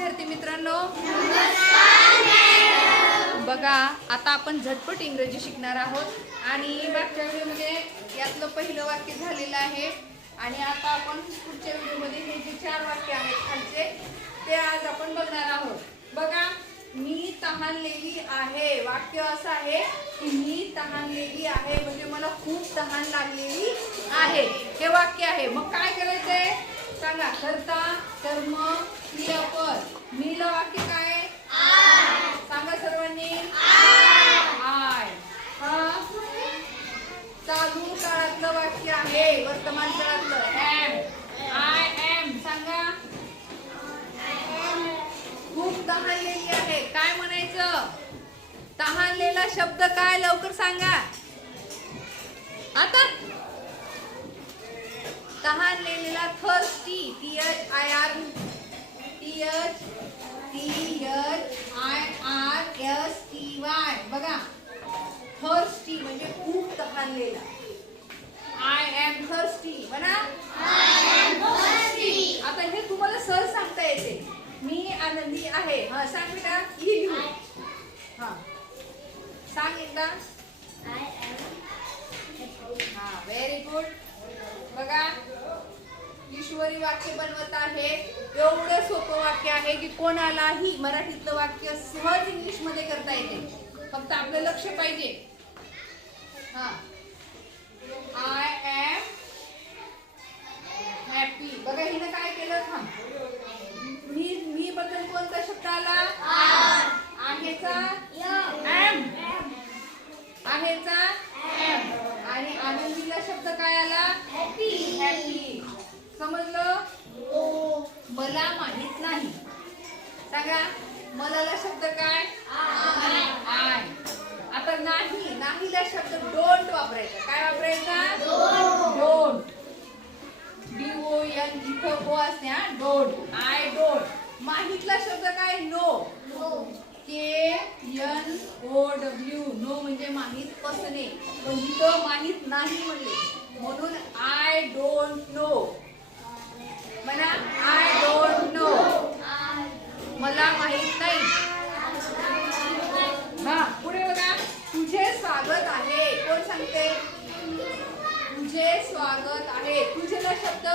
विद्यार्थी मित्रांनो. बघा आता आपण झटपट इंग्रजी शिकणार आहोत. आणि मागच्या व्हिडिओमध्ये यातलं पहिलं वाक्य झालेलं आहे. आणि आता आपण पुढच्या व्हिडिओमध्ये हे जे चार वाक्य आहेत खालचे ते आज आपण बघणार आहोत. बघा मी तहानलेली आहे. वाक्य असं आहे की मी तहानलेली आहे म्हणजे मला खूप तहान लागलेली आहे. हे वाक्य आहे मग काय करायचंय सांगा करता कर्म क्रियापद मीला वाक्य काय आहे? सांगा सर्वांनी आय हा चालू काळातलं वाक्य आहे आय एम सांगा खूप तहानलेली आहे काय म्हणायचं तहानलेला शब्द काय लवकर सांगा आता तहानलेला thirsty T H I R T H T H I R S T Y बघा थर्स्टी म्हणजे खूप तहानलेला आय एम थर्स्टी म्हणा आता हे तुम्हाला सहज सांगता येते मी आनंदी आहे. हा सांग बेटा. ई लिहू हा. सांग एकदा. हा व्हेरी गुड बघा ईश्वरी वाक्य बनवत आहे. एवढं सोपं वाक्य आहे की कोणालाही मराठीतलं वाक्य सहज इंग्लिशमध्ये करता येते. फक्त आपलं लक्ष पाहिजे. हा. एम आणि आनंदीला शब्द काय आला? हॅपी हॅपी समजलं? मला माहीत नाही. सांगा मलाला शब्द काय? आय. आता नाही नाहीला शब्द डोंट वापरायचा. काय वापरायचा? डोंट डी ओ एन इथं ओ असते हा? डोंट आय डोंट माहितला शब्द काय? Know K N O W know म्हणजे माहीत असणे. पण इथं माहीत नाही म्हणले. म्हणून आय डोंट नो मला आय डोंट नो मला माहीत नाही. हा पुढे बघा. तुझे स्वागत आहे. कोण सांगते? तुझे स्वागत आहे. तुझे ना शब्द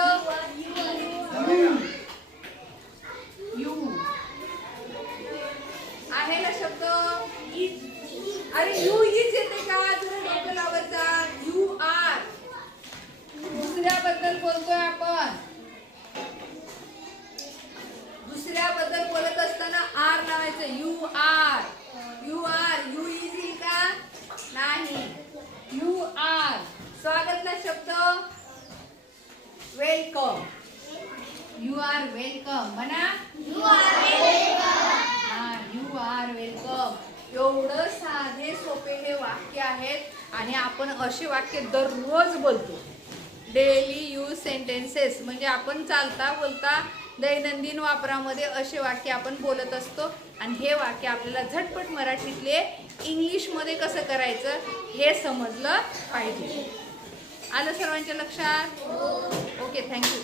यू आहे ना शब्द इज अरे यू इज येते का? तुला डोकं लावायचा यू आर. दुसऱ्याबद्दल बोलतोय आपण. दुसऱ्याबद्दल बोलत असताना आर लावायचं. U R. U R. U is येईल का? नाही. You R. स्वागतला शब्द. वेलकम यू आर वेलकम म्हणा. हा यू आर वेलकम एवढं साधे वाक्य आहेत आणि आपण असे वाक्य दररोज बोलतो. डेली यूज सेंटेन्सेस म्हणजे आपण चालता बोलता दैनंदिन वापरामध्ये असे वाक्य आपण बोलत असतो. आणि हे वाक्य आपल्याला झटपट मराठीतले इंग्लिशमध्ये कसं करायचं हे समजलं पाहिजे. आलं सर्वांच्या लक्षात? Okay thank you